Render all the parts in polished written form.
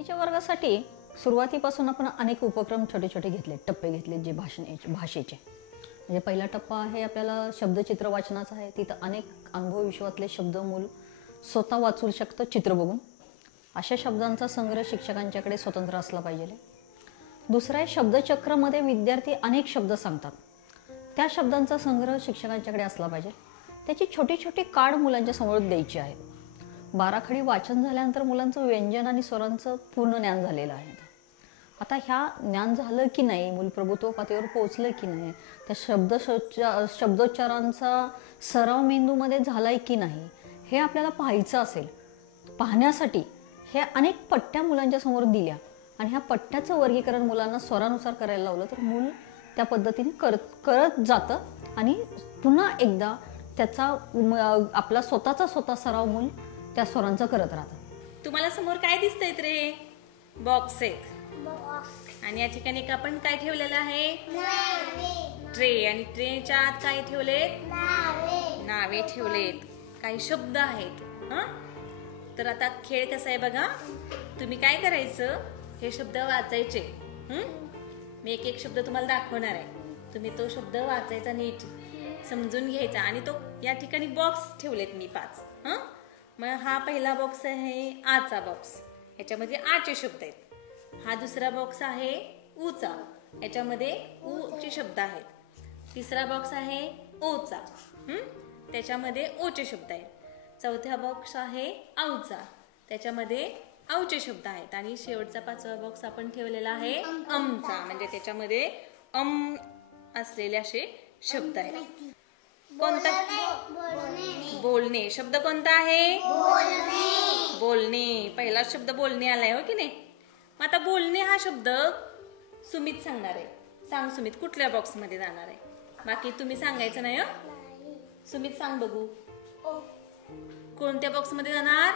हिंदीच्या वर्गासाठी सुरुवातीपासून आपण अनेक उपक्रम छोटे छोटे घेतले, टप्पे घेतले जे भाषेचे. म्हणजे पहिला टप्पा आहे आपल्याला शब्दचित्र वाचनाचा आहे. तिथं अनेक अनुभव विश्वातले शब्द मूल स्वतः वाचू शकतं चित्र बघून. अशा शब्दांचा संग्रह शिक्षकांच्याकडे स्वतंत्र असला पाहिजे. दुसरा आहे शब्दचक्रामध्ये विद्यार्थी अनेक शब्द सांगतात, त्या शब्दांचा संग्रह शिक्षकांच्याकडे असला पाहिजे. त्याची छोटी छोटी कार्ड मुलांच्या समोर द्यायची आहेत. बाराखडी वाचन झाल्यानंतर मुलांचं व्यंजन आणि स्वरांचं पूर्ण ज्ञान झालेलं आहे. आता ह्या ज्ञान झालं की नाही, मूल प्रभुत्व पातळीवर पोहोचलं की नाही, त्या शब्दोच्चारांचा सराव मेंदूमध्ये झालाय की नाही हे आपल्याला पाहायचं असेल. पाहण्यासाठी हे अनेक पट्ट्या मुलांच्या समोर दिल्या आणि ह्या पट्ट्याचं वर्गीकरण मुलांना स्वरानुसार करायला लावलं तर मूल त्या पद्धतीने करत जातं आणि पुन्हा एकदा त्याचा आपला स्वतः सराव मूल त्या स्वरांचा करत राहतं. तुम्हाला समोर काय दिसतंय रे? बॉक्स आहे आणि या ठिकाणी आपण काय ठेवलेलं आहे? ट्रे. आणि ट्रेच्या आत काय ठेवलेत? नावे ठेवलेत. काही शब्द आहेत. तर आता खेळ कसा आहे बघा. तुम्ही काय करायचं, हे शब्द वाचायचे. मी एक एक शब्द तुम्हाला दाखवणार आहे. तुम्ही तो शब्द वाचायचा, नीट समजून घ्यायचा. आणि तो या ठिकाणी बॉक्स ठेवलेत मी 5. मग हा पहिला बॉक्स आहे आचा बॉक्स, याच्यामध्ये आचे शब्द आहेत. हा दुसरा बॉक्स आहे ऊचा, याच्यामध्ये ऊचे शब्द आहेत. तिसरा बॉक्स आहे ओचा, त्याच्यामध्ये ओचे शब्द आहेत. चौथा बॉक्स आहे औचा, त्याच्यामध्ये औचे शब्द आहेत. आणि शेवटचा 5वा बॉक्स आपण ठेवलेला आहे अमचा, म्हणजे त्याच्यामध्ये अम असलेले असे शब्द आहेत. कोणता? बोलणे. शब्द कोणता आहे? बोलणे. पहिला शब्द बोलणे आलाय, हो की नाही? मग आता बोलणे हा शब्द सुमित सांगणार आहे. सांग सुमित, कुठल्या बॉक्स मध्ये जाणार आहे? बाकी तुम्ही सांगायचं नाही. सुमित सांग बघू, कोणत्या बॉक्स मध्ये जाणार?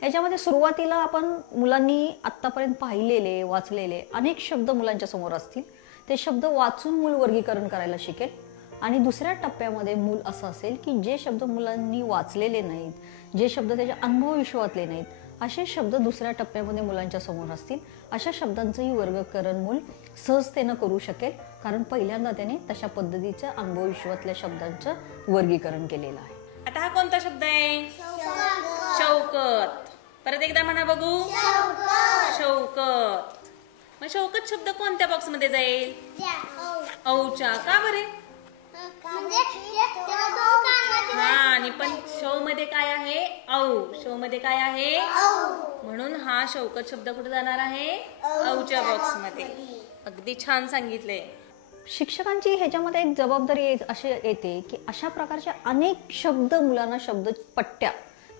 ह्याच्यामध्ये सुरुवातीला आपण मुलांनी आतापर्यंत पाहिलेले वाचलेले अनेक शब्द मुलांच्या समोर असतील. ते शब्द वाचून मूल वर्गीकरण करायला शिकेल. आणि दुसऱ्या टप्प्यामध्ये मूल असं असेल की जे शब्द मुलांनी वाचलेले नाहीत, जे शब्द त्याच्या अनुभव विश्वातले नाहीत, असे शब्द दुसऱ्या टप्प्यामध्ये मुलांच्या समोर असतील. अशा शब्दांचंही वर्गीकरण मूल सहजतेनं करू शकेल, कारण पहिल्यांदा त्याने तशा पद्धतीच्या अनुभव विश्वातल्या शब्दांचं वर्गीकरण केलेलं आहे. आता हा कोणता शब्द आहे? शौकत. परत एकदा म्हणा बघू. शौकत. मग शौकत शब्द कोणत्या बॉक्स मध्ये जाईल? औच्या. का बरे? आणि पण शौ मध्ये काय आहे? औ. शौ मध्ये काय आहे? म्हणून हा शौकत शब्द कुठे जाणार आहे? औच्या बॉक्स मध्ये. अगदी छान सांगितलंय. शिक्षकांची ह्याच्यामध्ये एक जबाबदारी अशी येते की अशा प्रकारच्या अनेक शब्द मुलांना शब्द पट्ट्या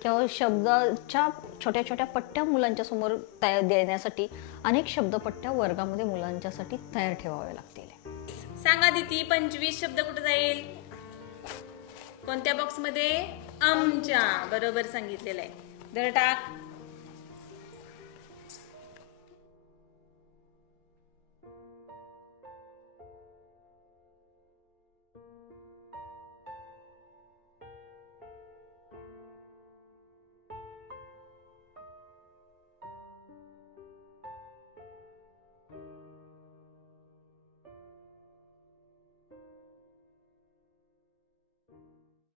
किंवा शब्दाच्या छोट्या छोट्या पट्ट्या मुलांच्या समोर तयार देण्यासाठी अनेक शब्दपट्ट्या वर्गामध्ये मुलांच्यासाठी तयार ठेवाव्या लागतील. सांगा दिती, 25 शब्द कुठे जाईल? कोणत्या बॉक्स मध्ये? अमच्या. बरोबर सांगितलेलं आहे. धर टाक.